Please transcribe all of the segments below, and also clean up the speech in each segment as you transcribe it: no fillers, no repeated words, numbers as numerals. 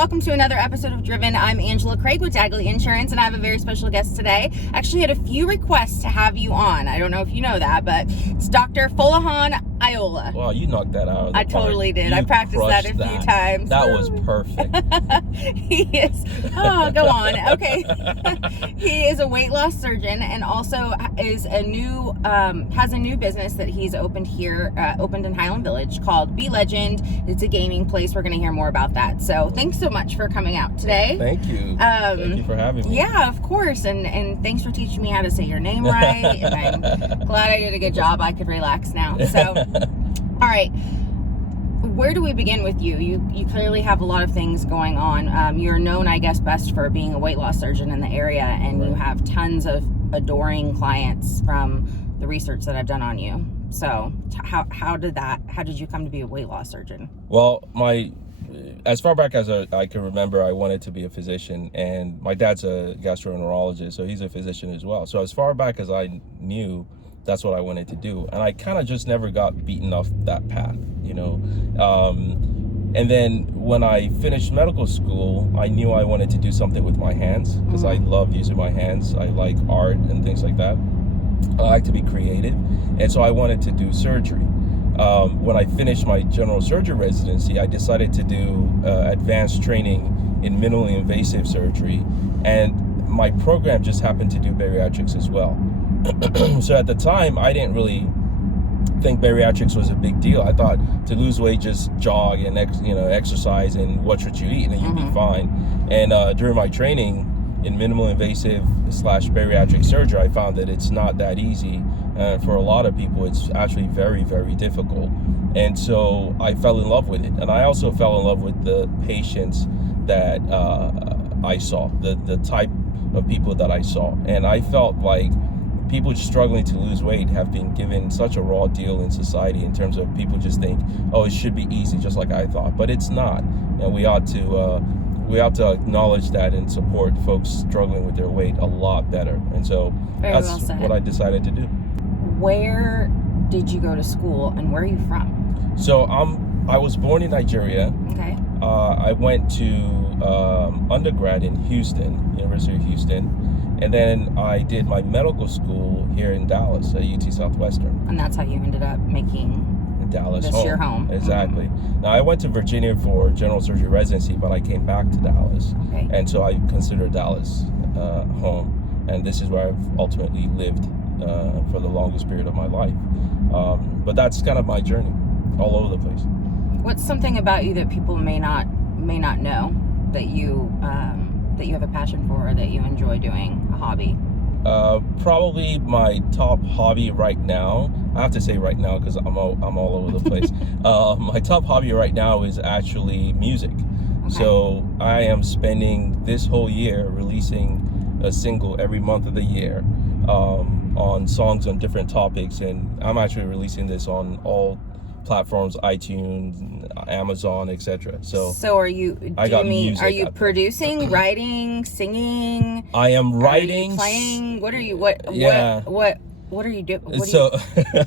welcome to another episode of Driven. I'm Angela Kreig with Dagley Insurance, and I have a very special guest today. I actually had a few requests to have you on. I don't know if you know that, but it's Dr. Folohan Ayoola. Well, you knocked that out of the park. Totally did. You I practiced that a few times. That was perfect. He is. Oh, go on. Okay. He is a weight loss surgeon and also is has a new business that he's opened in Highland Village called Be Legend. It's a gaming place. We're going to hear more about that. So thanks so much for coming out today. Thank you. Thank you for having me. Yeah, of course. And thanks for teaching me how to say your name right. And I'm glad I did a good job. I could relax now. So, all right. Where do we begin with you? You clearly have a lot of things going on. You're known, I guess, best for being a weight loss surgeon in the area, and you have tons of adoring clients from the research that I've done on you. So how did you come to be a weight loss surgeon? Well, as far back as I can remember, I wanted to be a physician, and my dad's a gastroenterologist, so he's a physician as well. So as far back as I knew, that's what I wanted to do. And I kind of just never got beaten off that path, you know. And then when I finished medical school, I knew I wanted to do something with my hands because I love using my hands. I like art and things like that. I like to be creative. And so I wanted to do surgery. When I finished my general surgery residency, I decided to do advanced training in minimally invasive surgery. And my program just happened to do bariatrics as well. So at the time, I didn't really think bariatrics was a big deal. I thought to lose weight, just jog and exercise and watch what you eat, and then you'd be fine. And during my training in minimal invasive / bariatric surgery, I found that it's not that easy. For a lot of people, it's actually very, very difficult. And so I fell in love with it. And I also fell in love with the patients that I saw, the type of people that I saw. And I felt like people struggling to lose weight have been given such a raw deal in society in terms of people just think, oh, it should be easy, just like I thought. But it's not. And we ought to acknowledge that and support folks struggling with their weight a lot better. And so that's what I decided to do. Where did you go to school, and where are you from? So I was born in Nigeria. Okay. I went to undergrad in Houston, University of Houston. And then I did my medical school here in Dallas at UT Southwestern. And that's how you ended up making Dallas this your home. Exactly. Now, I went to Virginia for general surgery residency, but I came back to Dallas. Okay. And so I consider Dallas home. And this is where I've ultimately lived for the longest period of my life. But that's kind of my journey all over the place. What's something about you that people may not know that you have a passion for, or that you enjoy doing, a hobby? Probably my top hobby right now. I have to say right now because I'm all over the place. My top hobby right now is actually music. Okay. So I am spending this whole year releasing a single every month of the year on songs on different topics, and I'm actually releasing this on all platforms, iTunes, Amazon, etc. So are you producing, writing, singing? I am writing, playing. What are you? What are you doing? So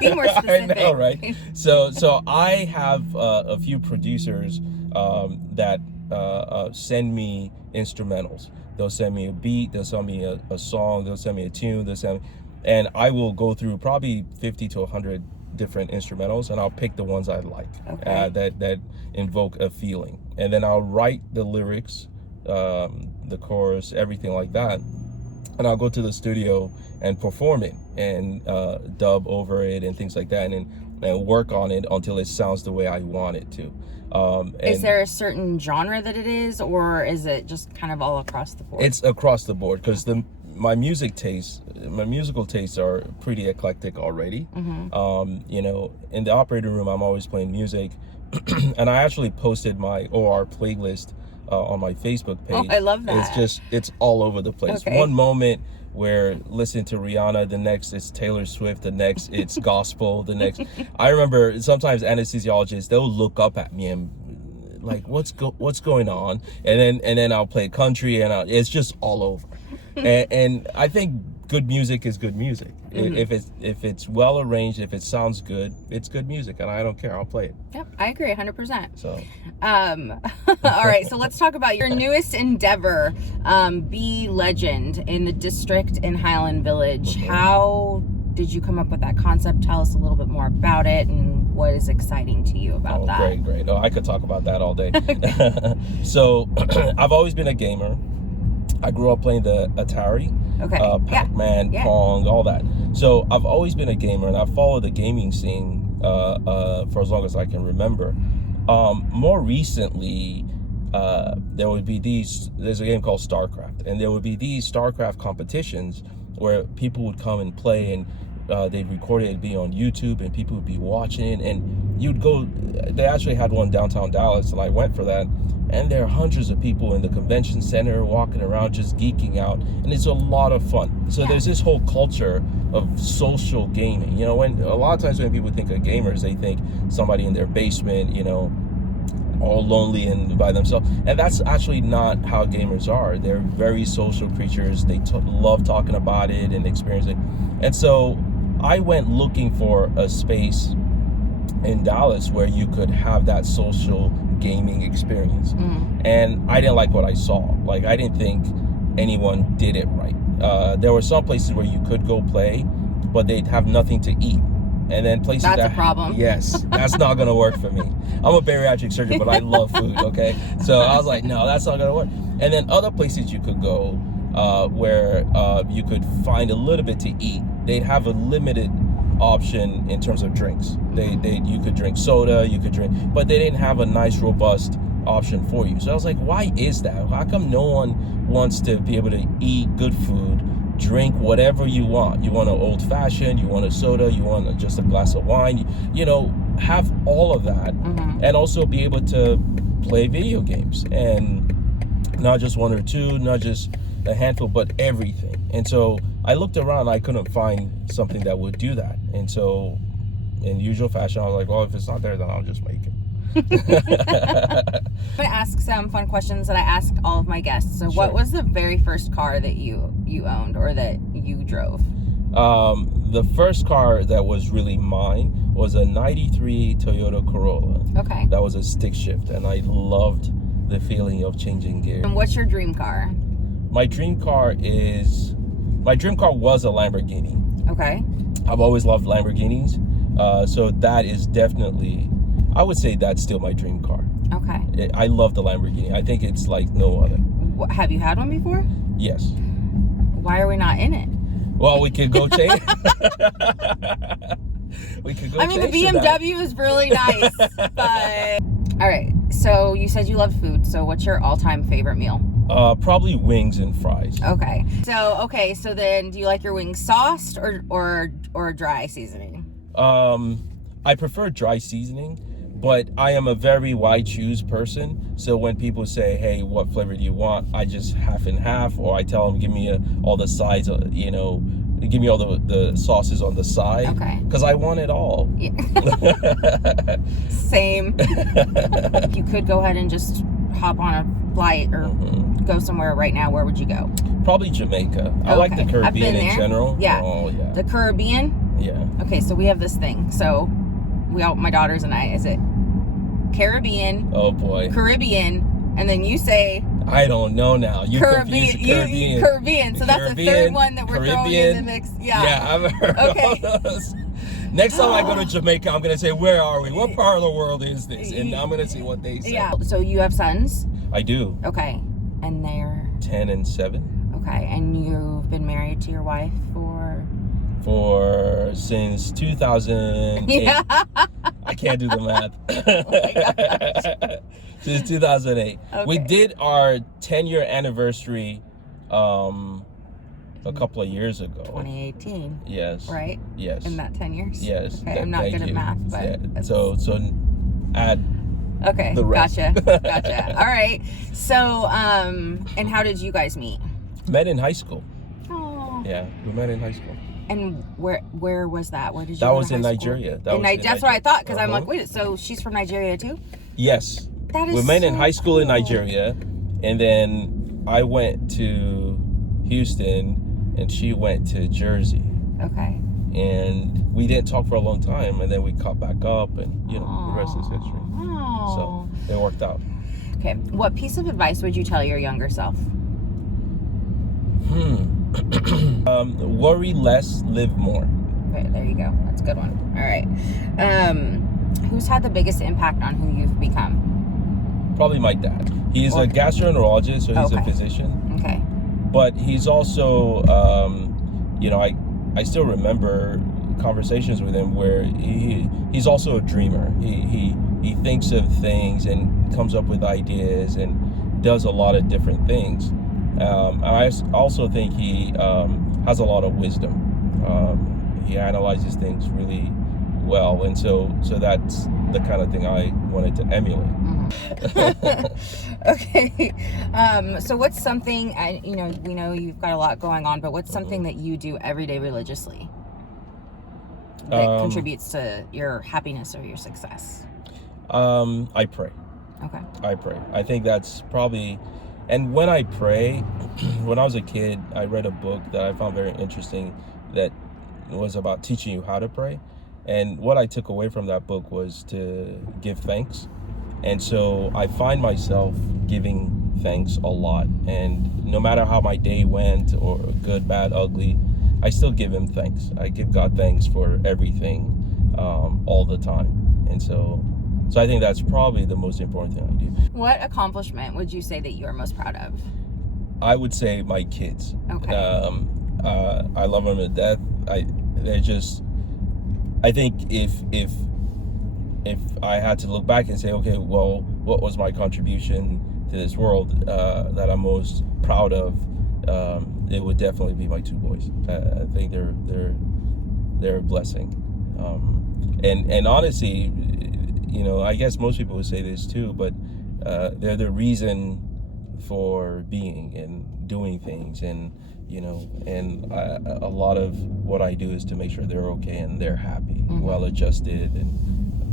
be more specific. I know, right? So I have a few producers that send me instrumentals. They'll send me a beat, they'll send me a song, they'll send me a tune, and I will go through probably 50 to 100 different instrumentals, and I'll pick the ones I like, that invoke a feeling, and then I'll write the lyrics, the chorus, everything like that, and I'll go to the studio and perform it and dub over it and things like that, and work on it until it sounds the way I want it to. Is there a certain genre that it is, or is it just kind of all across the board? It's across the board because my musical tastes are pretty eclectic already. In the operating room, I'm always playing music. And I actually posted my OR playlist on my Facebook page. Oh, I love that. It's all over the place. Okay. One moment we're listening to Rihanna, the next it's Taylor Swift, the next it's gospel, the next. I remember sometimes anesthesiologists, they'll look up at me and like, what's going on? And then I'll play country, and it's just all over. And I think good music is good music. If it's well arranged, if it sounds good, it's good music, and I don't care. I'll play it. Yep, I agree 100%. So, all right. So let's talk about your newest endeavor, Be Legend in the district in Highland Village. How did you come up with that concept? Tell us a little bit more about it and what is exciting to you about that. Great. Oh, I could talk about that all day. So, I've always been a gamer. I grew up playing the Atari, Pac-Man, Pong, all that. So I've always been a gamer, and I've followed the gaming scene for as long as I can remember. More recently, there's a game called StarCraft, and there would be these StarCraft competitions where people would come and play, and they'd record it, it'd be on YouTube, and people would be watching, and you'd go. They actually had one downtown Dallas, and I went for that. And there are hundreds of people in the convention center walking around just geeking out, and it's a lot of fun. So there's this whole culture of social gaming. You know, when a lot of times when people think of gamers, they think somebody in their basement, you know, all lonely and by themselves. And that's actually not how gamers are. They're very social creatures. They love talking about it and experiencing it. And so I went looking for a space in Dallas where you could have that social gaming experience. And I didn't like what I saw. Like, I didn't think anyone did it right. There were some places where you could go play, but they'd have nothing to eat. And then places that's a problem. Yes, that's not gonna work for me. I'm a bariatric surgeon, but I love food, okay? So I was like, no, that's not gonna work. And then other places you could go where you could find a little bit to eat. They'd have a limited option in terms of drinks. You could drink soda, you could drink, but they didn't have a nice robust option for you. So I was like, why is that? How come no one wants to be able to eat good food, drink whatever you want? You want an old fashioned, you want a soda, you want just a glass of wine, you know, have all of that, and also be able to play video games, and not just one or two, not just a handful, but everything. And so I looked around, I couldn't find something that would do that. And so in usual fashion, I was like, well, if it's not there, then I'll just make it. I'm going to ask some fun questions that I asked all of my guests. So what was the very first car that you owned or that you drove? The first car that was really mine was a 93 Toyota Corolla. Okay. That was a stick shift, and I loved the feeling of changing gears. And what's your dream car? My dream car was a Lamborghini. Okay. I've always loved Lamborghinis. So that is definitely, I would say that's still my dream car. Okay. I love the Lamborghini. I think it's like no other. Have you had one before? Yes. Why are we not in it? Well, we could go change. I mean, the BMW is really nice, but... All right. So you said you love food. So what's your all-time favorite meal? Probably wings and fries. Okay. So then do you like your wings sauced or dry seasoning? I prefer dry seasoning, but I am a very wide choose person. So when people say, hey, what flavor do you want? I just half and half, or I tell them, give me all the sides, you know, give me all the sauces on the side. Okay. Because I want it all. Yeah. Same. You could go ahead and just hop on a flight or go somewhere right now, where would you go? Probably Jamaica. I like the Caribbean in general. Yeah. Oh, yeah. The Caribbean? Yeah. Okay, so we have this thing. So my daughters and I, is it Caribbean? Oh boy. Caribbean, and then you say I don't know now. You confuse the Caribbean. Caribbean. So that's the third one that we're throwing in the mix. Yeah. Yeah, I've heard all those. Next time I go to Jamaica, I'm going to say, where are we? What part of the world is this? And I'm going to see what they say. Yeah. So you have sons? I do. Okay. And they're? 10 and 7. Okay. And you've been married to your wife since 2008. Yeah. I can't do the math. Oh my gosh. Since 2008. Okay. We did our 10-year anniversary a couple of years ago. 2018. Yes. Right? Yes. In that 10 years? Yes. Okay, I'm not good at math, but... Yeah. So add okay, the rest. Gotcha. All right. So, and how did you guys meet? Met in high school. Oh. Yeah, we met in high school. And where was that? Where did you That go was to in high Nigeria. School? That's what I thought, because I'm like, wait, so she's from Nigeria too? Yes. That is we met in so high school cool. in Nigeria, and then I went to Houston and she went to Jersey. Okay. And we didn't talk for a long time, and then we caught back up, and the rest is history. So it worked out. Okay. What piece of advice would you tell your younger self? Worry less, live more. Okay, there you go. That's a good one. All right. Who's had the biggest impact on who you've become? Probably my dad. He's a gastroenterologist, so he's a physician. Okay. But he's also, I still remember conversations with him where he's also a dreamer. He thinks of things and comes up with ideas and does a lot of different things. And I also think he has a lot of wisdom. He analyzes things really well, and so that's the kind of thing I wanted to emulate. Okay. So what's something, we know you've got a lot going on, but what's something that you do every day religiously that contributes to your happiness or your success? I pray. Okay. I pray. I think that's probably, and when I pray, when I was a kid, I read a book that I found very interesting that was about teaching you how to pray. And what I took away from that book was to give thanks. And so I find myself giving thanks a lot. And no matter how my day went, or good, bad, ugly, I still give him thanks. I give God thanks for everything, all the time. And so I think that's probably the most important thing I do. What accomplishment would you say that you are most proud of? I would say my kids. Okay. I love them to death. I think if I had to look back and say, okay, well, what was my contribution to this world that I'm most proud of? It would definitely be my two boys. I think they're a blessing. And honestly, I guess most people would say this too, but they're the reason for being and doing things, and a lot of what I do is to make sure they're okay and they're happy, well adjusted and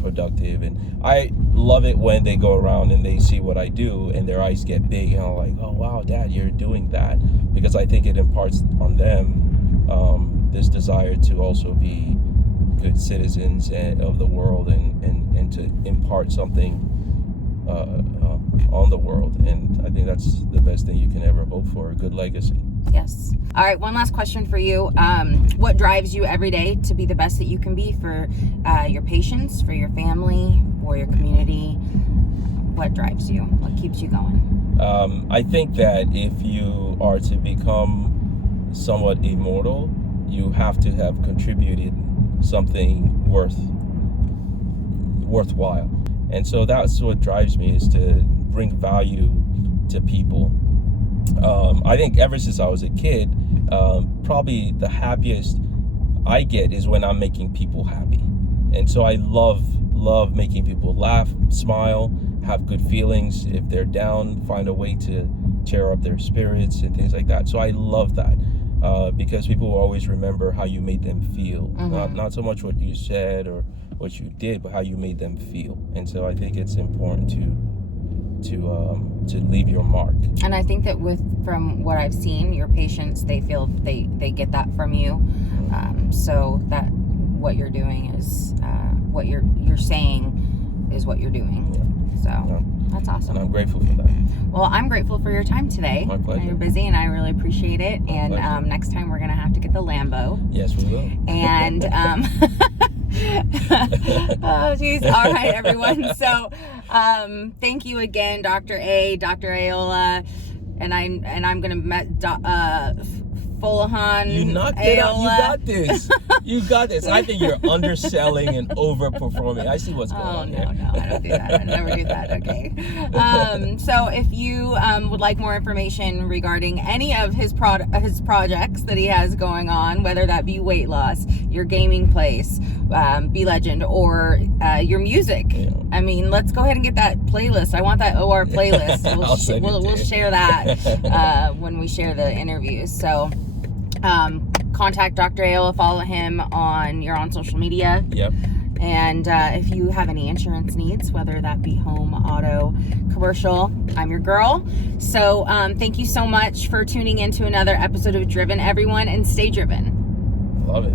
productive. And I love it when they go around and they see what I do and their eyes get big and I'm like, oh wow, Dad, you're doing that, because I think it imparts on them this desire to also be good citizens of the world and to impart something on the world. And I think that's the best thing you can ever hope for, a good legacy. Yes. All right, one last question for you. What drives you every day to be the best that you can be for your patients, for your family, for your community? What drives you? What keeps you going? I think that if you are to become somewhat immortal, you have to have contributed something worthwhile. And so that's what drives me, is to bring value to people. I think ever since I was a kid, probably the happiest I get is when I'm making people happy. And so I love making people laugh, smile, have good feelings. If they're down, find a way to cheer up their spirits and things like that. So I love that, because people will always remember how you made them feel. Not so much what you said or what you did, but how you made them feel. And so I think it's important to leave your mark. And I think that from what I've seen, your patients, they feel they get that from you. So that what you're doing is what you're saying is what you're doing. So that's awesome. And I'm grateful for that. Well, I'm grateful for your time today. My pleasure. You're busy, and I really appreciate it. And next time we're gonna have to get the Lambo. Yes, we will. And oh geez. All right, everyone. So thank you again, Dr. Ayoola, and I'm gonna Folohan Ayoola. You got this. You got this. I think you're underselling and overperforming. I see what's going on here. No, I don't do that. I never do that. Okay. So if you would like more information regarding any of his projects that he has going on, whether that be weight loss, your gaming place, Be Legend, or your music, I mean, let's go ahead and get that playlist. I want that OR playlist. We'll share that when we share the interviews. So contact Dr. Ayoola, follow him you're on social media. Yep. And if you have any insurance needs, whether that be home, auto, commercial, I'm your girl. So thank you so much for tuning in to another episode of Driven, everyone, and stay driven. Love it.